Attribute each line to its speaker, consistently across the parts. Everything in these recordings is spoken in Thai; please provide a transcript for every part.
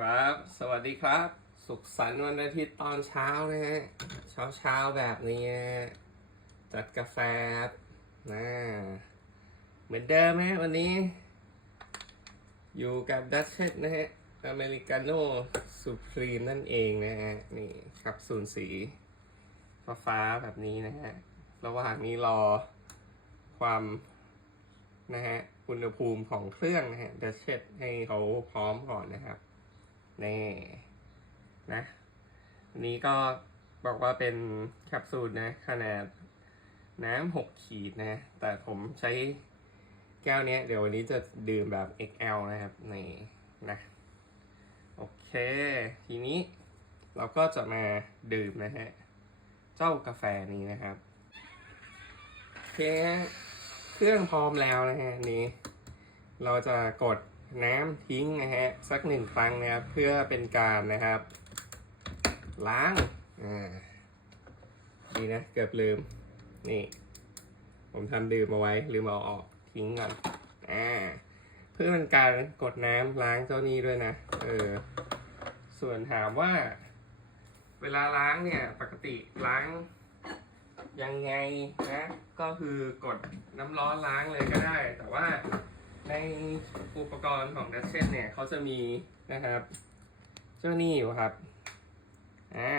Speaker 1: ครับ สวัสดีครับ สุขสันต์วันอาทิตย์ตอนเช้านะฮะ เช้าเช้าแบบนี้จัดกาแฟครับนะเหมือนเดิมไหมวันนี้ อยู่กับดัชเชสนะฮะ อเมริกาโน่สุพรีมนั่นเองนะฮะ นี่ครับสูนสีฟ้าฟ้าแบบนี้นะฮะ ระหว่างนี้รอความนะฮะ อุณหภูมิของเครื่องนะฮะดัชเชสให้เขาพร้อมก่อนนะครับ นี่นะนี้ก็บอกว่าเป็นแคปซูลนะ ขนาดน้ำหกขีดนะ แต่ผมใช้แก้วเนี้ยเดี๋ยววันนี้จะดื่มแบบ XL นะครับ นี่นะ โอเค ทีนี้เราก็จะมาดื่มนะฮะ เจ้ากาแฟนี้นะครับโอเคเครื่องพร้อมแล้วนะฮะนนี้ เราจะกด น้ำทิ้งนะฮะสักหนึ่งครั้งนะครับ เพื่อเป็นการนะครับ ล้างอ่าดีนะเกือบลืม นี่ ผมทำดื่มเอาไว้ ลืมเอาออกทิ้งก่อนอ่าเพื่อเป็นการกดน้ำล้างเจ้านี้ด้วยนะเออส่วนถามว่า เวลาล้างเนี่ยปกติล้างยังไงนะ ก็คือกดน้ำร้อนล้างเลยก็ได้ แต่ว่า ในอุปกรณ์ของดัชเชนเนี่ยเขาจะมีนะครับเจ้านี่อยู่ครับอ่า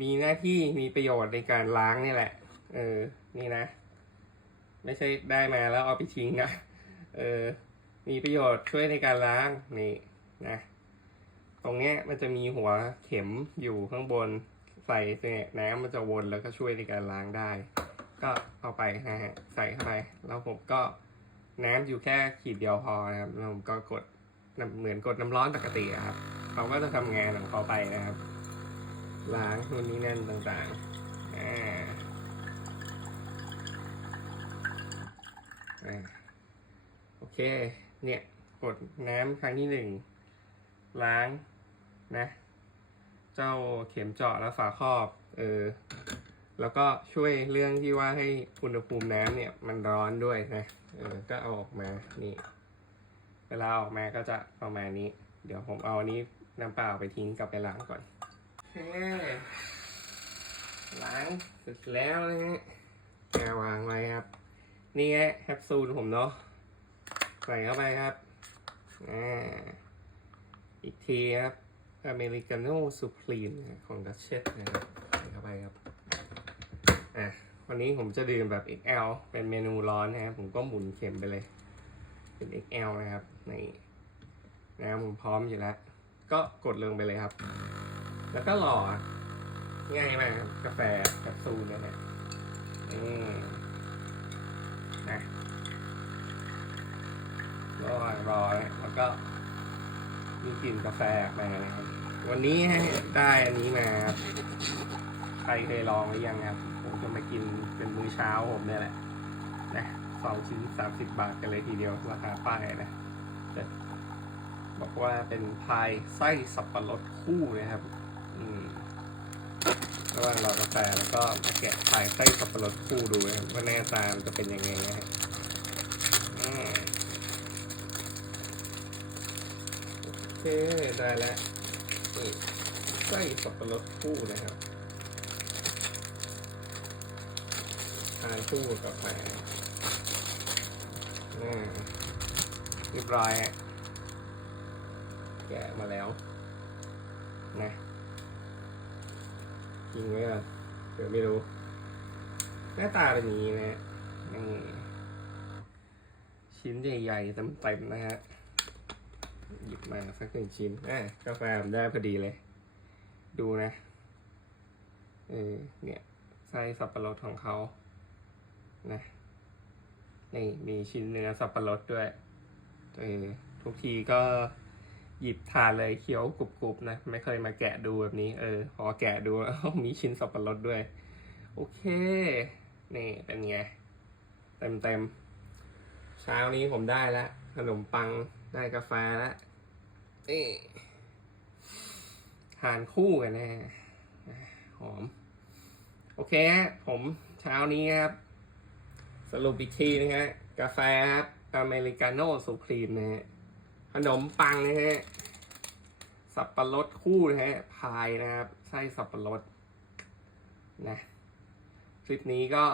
Speaker 1: มีหน้าที่มีประโยชน์ในการล้างนี่แหละ เออ นี่นะ ไม่ใช่ได้มาแล้วเอาไปทิ้งนะ เออ มีประโยชน์ช่วยในการล้างนี่นะ ตรงเนี้ยมันจะมีหัวเข็มอยู่ข้างบนใส่เนี่ยน้ำมันจะวนแล้วก็ช่วยในการล้างได้ ก็เอาไปนะฮะใส่เข้าไป แล้วผมก็ น้ำอยู่แค่ขีดเดียวพอนะครับผมก็กดเหมือนกดน้ำร้อนปกติครับเขาก็จะทำงานของเขาไปนะครับ ล้างนู่นนี่นั่นต่างๆอ่าโอเค เนี่ยกดน้ำครั้งที่หนึ่งล้างนะ เจ้าเข็มเจาะและฝาครอบ เออ แล้วก็ช่วยเรื่องที่ว่าให้อุณหภูมิน้ำเนี่ยมันร้อนด้วยนะเออก็เอาออกมานี่เวลาออกมาก็จะประมาณนี้ เดี๋ยวผมเอาอันนี้น้ำเปล่าไปทิ้งกลับไปล้างก่อนโอเคล้างเสร็จแล้วนะฮะแกวางไว้ครับ นี่ไงแคปซูลผมเนาะใส่เข้าไปครับอ่าอีกทีครับอเมริกาโน่สุพรีมของดัชเชสนะครับใส่เข้าไปครับ อะวันนี้ผมจะดื่มแบบ XL เป็นเมนูร้อนนะครับผมก็หมุนเข็มไปเลย เป็น XL นะครับนี่นะครับผมพร้อมอยู่แล้ว ก็กดลงไปเลยครับ แล้วก็รอง่ายมากครับกาแฟแคปซูลเนี่ยนะนี่นะรอรอแล้วก็มีกลิ่นกาแฟออกมา วันนี้ให้ได้อันนี้มาครับ ใครเคยลองหรือยังครับ ผมจะมากินเป็นมื้อเช้าผมเนี่ยแหละนะสองชิ้นสามสิบบาทกันเลยทีเดียวราคาป้ายนะบอกว่าเป็นพายไส้สับปะรดคู่นะครับ อืมระหว่างรอกาแฟแล้วก็มาแกะพายไส้สับปะรดคู่ดูนะครับว่าหน้าตามันจะเป็นยังไงนะฮะโอเคได้แล้วนี่ไส้สับปะรดคู่นะครับานคู่กับกาแฟอ่าเรียบร้อย แกะมาแล้วนะทิ้งไว้ก่อนเดี๋ยวไม่รู้ หน้าตาเป็นนี้นะฮะนี่ชิ้นใหญ่ๆเต็มๆนะฮะ หยิบมาสักหนึ่งชิ้นอะกาแฟผมได้พอดีเลย ดูนะ เออเนี่ยไส้สับปะรดของเขา นะนี่มีชิ้นเนื้อสับปะรดด้วยเออทุกทีก็หยิบทานเลยเคี้ยวกรุบๆนะ ไม่เคยมาแกะดูแบบนี้ เออ พอแกะดูแล้วมีชิ้นสับปะรดด้วย โอเค นี่เป็นไง เต็มๆ เช้านี้ผมได้แล้วขนมปังได้กาแฟแล้วนี่ทานคู่กันแน่หอม โอเค ผมเช้านี้ครับ สรุปอีกทีนะฮะ กาแฟครับอเมริกาโน่สุพรีมนะฮะ ขนมปังนะฮะ สับปะรดคู่นะฮะ พายนะครับ ไส้สับปะรดนะ คลิปนี้ก็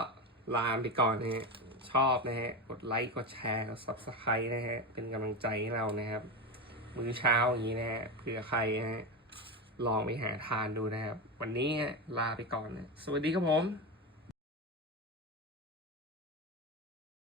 Speaker 1: ลาไปก่อนนะฮะ ชอบนะฮะ กดไลค์ กดแชร์ กด subscribe นะฮะ เป็นกำลังใจให้เรานะครับ มื้อเช้าอย่างนี้นะฮะ เผื่อใครนะฮะ ลองไปหาทานดูนะครับ วันนี้ลาไปก่อนนะ สวัสดีครับผม